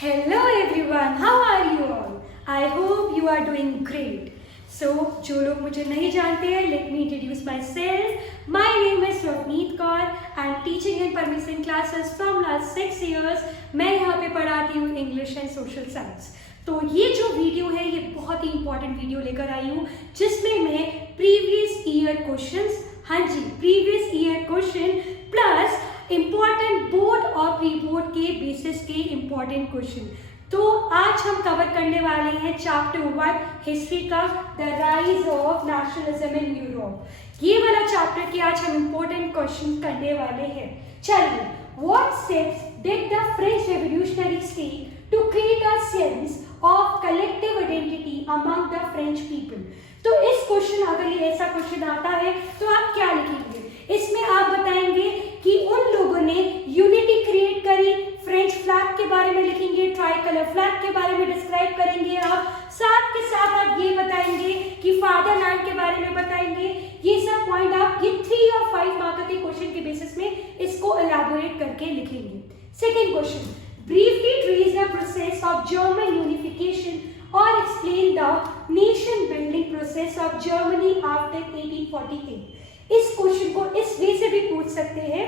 Hello everyone, how are you all? I hope you are doing great. So, जो लोग मुझे नहीं जानते हैं, let me introduce myself. My name is Ravneet Kaur. I am teaching in permission classes from last 6 years. मैं यहाँ पे पढ़ाती हूँ English and Social Science. तो ये जो वीडियो है ये बहुत ही इंपॉर्टेंट वीडियो लेकर आई हूँ जिसमें मैं प्रीवियस ईयर क्वेश्चंस, हाँ जी previous year question plus important board और प्री बोर्ड के बेसिस के इम्पॉर्टेंट क्वेश्चन। तो आज हम कवर करने वाले हैं चैप्टर 1 हिस्ट्री का, the rise of nationalism in Europe. ये वाला चैप्टर के आज हम इम्पोर्टेंट क्वेश्चन करने वाले हैं। चलिए, what steps did the French revolutionaries take to create a sense of collective identity among the French people. तो इस क्वेश्चन, अगर ये ऐसा क्वेश्चन आता है तो आप क्या लिखेंगे? इसमें आप बताएंगे कि उन लोगों ने यूनिटी क्रिएट करी, फ्रेंच फ्लैग के बारे में लिखेंगे, ट्राई कलर फ्लैग के बारे में डिस्क्राइब करेंगे आप, साथ के साथ आप ये बताएंगे कि फादरलैंड के बारे में बताएंगे। ये सब पॉइंट आप ये 3 और 5 मार्क के क्वेश्चन के बेसिस में इसको एलैबोरेट करके लिखेंगे। Second question, briefly trace the process of German unification or explain the nation building process of Germany after 1848। इस क्वेश्चन को इस वे से भी पूछ सकते हैं,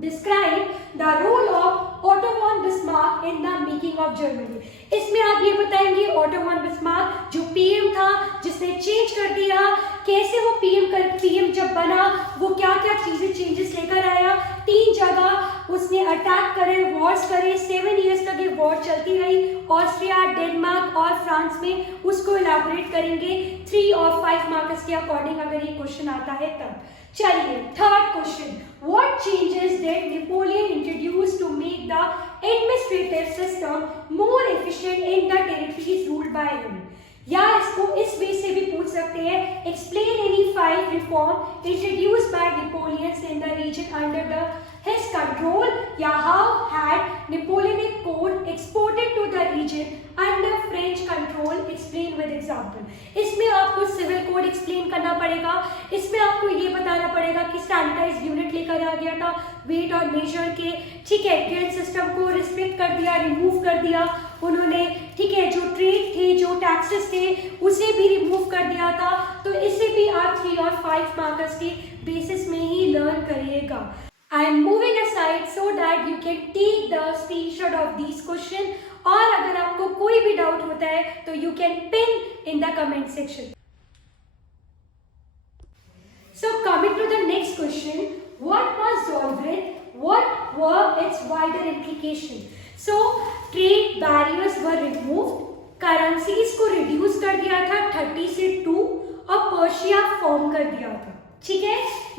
describe the role of Otto von Bismarck in the making of Germany. इसमें आप ये बताएंगे ओटो वॉन बिस्मार्क जो पीएम था जिसने चेंज कर दिया, कैसे वो पीएम जब बना वो क्या क्या चीजें चेंजेस लेकर आया। 3 जगह उसने अटैक करे, वॉर्स करे, 7 इयर्स तक ये वॉर चलती रही ऑस्ट्रिया, डेनमार्क और फ्रांस में। उसको इलैबोरेट करेंगे 3 और 5 मार्क्स के अकॉर्डिंग अगर ये क्वेश्चन आता है तब। चलिए, third question, what changes did Napoleon introduce to make the administrative system more efficient in the territories ruled by him? या इसको इस वे से भी पूछ सकते हैं, explain any 5 reform introduced by Napoleon in the region under his control, या how had Napoleonic code exported to the region under French control, explain with example। इसमें आपको सिविल कोड एक्सप्लेन करना पड़ेगा, इसमें आपको ये बताना पड़ेगा कि स्टैंडर्डाइज्ड यूनिट लेकर आ गया था वेट और मेजर के, ठीक है, गिल्ड सिस्टम को रिस्ट्रिक्ट कर दिया, रिमूव कर दिया उन्होंने, ठीक है, जो ट्रेड थे, जो टैक्सेस थे उसे भी रिमूव कर दिया था। तो इसे भी आप 3 और 5 मार्क्स के बेसिस में ही लर्न करिएगा। I am moving aside so that you can take the screenshot of these question, और अगर आपको कोई भी डाउट होता है तो you can pin in the comment section। So coming to the next question, what was Zollverein? What were its wider implications? So trade barriers were removed, currencies को reduce कर दिया था 30 से 2 और पर्शिया फॉर्म कर दिया था, ठीक है।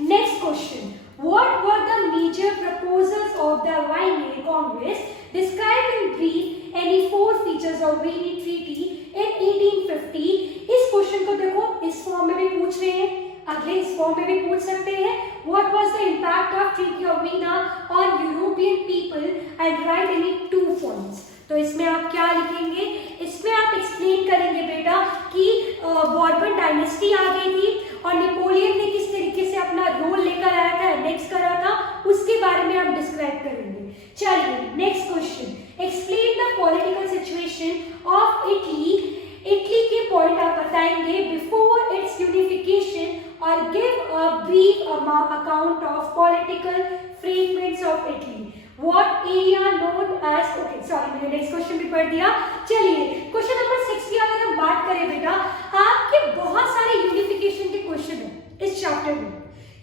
Next question, what were the major proposals of the Weimar Congress? Describe in brief any 4 features of Weimar Treaty in 1850। इस क्वेश्चन को देखो, इस फॉर्म में भी पूछ रहे हैं, अगले इस फॉर्म में भी पूछ सकते हैं। What was the impact of Treaty of Vienna on European people and write any 2 points। तो इसमें आप क्या लिखेंगे? इसमें आप एक्सप्लेन करेंगे बेटा कि बॉर्बन डायनेस्टी आ गई थी और नेपोलियन ने किस तरीके से अपना रोल लेकर आया था, एनेक्स करा था, उसके बारे में आप डिस्क्राइब करेंगे। चलिए, next question, explain the political situation of Italy. Italy के पॉइंट आप बताएंगे बिफोर इट्स यूनिफिकेशन और give a brief account of political fragments of Italy. What area known as, okay sorry मैंने नेक्स्ट क्वेश्चन भी पढ़ दिया। चलिए, क्वेश्चन नंबर 6 की अगर हम बात करें बेटा, आपके बहुत सारे यूनिफिकेशन के क्वेश्चन हैं इस चैप्टर में।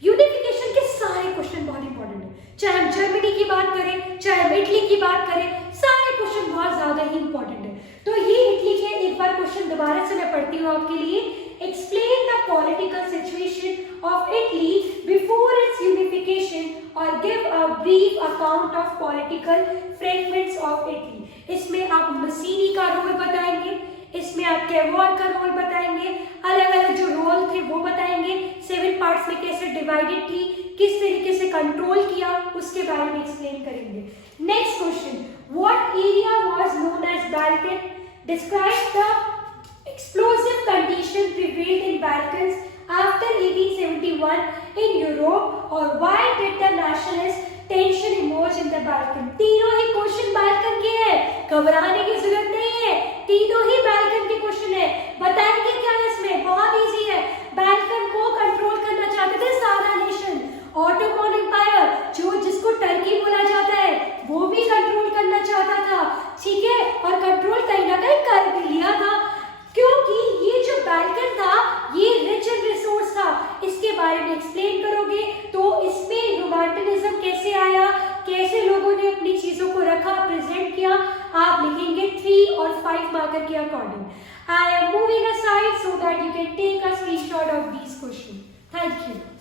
यूनिफिकेशन के सारे क्वेश्चन बहुत इंपॉर्टेंट है, चाहे हम जर्मनी की बात करें, चाहे हम इटली की बात करें, सारे क्वेश्चन बहुत ज्यादा ही इंपॉर्टेंट है। तो ये इटली के एक बार क्वेश्चन दोबारा से मैं पढ़ती हूँ आपके लिए। Explain the political situation of Italy before its unification और give a brief account of political fragments of Italy. इसमें आप मसीनी का रोल बताएंगे, इसमें आप कैवॉल का रोल बताएंगे, अलग अलग जो रोल थे वो बताएंगे, 7 पार्ट्स में कैसे डिवाइडेड थी, किस तरीके से कंट्रोल किया, उसके बारे में एक्सप्लेन करेंगे। Next question, what area was known as Balkan? Describe the explosive condition prevailed in Balkans after 1871 in Europe, or why did the nationalists tension emerged in the Balkan. तीनों ही क्वेश्चन बाल्कन के हैं, घबराने की जरूरत नहीं है, तीनों ही बाल्कन के क्वेश्चन है। बताएंगे क्या है इसमें? बहुत इजी है। बाल्कन को कंट्रोल करना चाहते थे सारा नेशन। ऑटोमन एम्पायर जो जिसको टर्की बोला जाता है वो भी कंट्रोल करना चाहता था, ठीक है, और कंट्रोल कहीं ना कहीं कर भी लिया था, क्योंकि ये जो बाल्कन था ये रिच इन रिसोर्स था। इसके बारे में एक्सप्लेन करोगे तो इसमें रोमांटिनिज्म कैसे आया, कैसे लोगों ने अपनी चीजों को रखा, प्रेजेंट किया, आप लिखेंगे 3 और 5 मार्कर के according. I am moving aside so that you can take a screenshot of these questions. Thank you.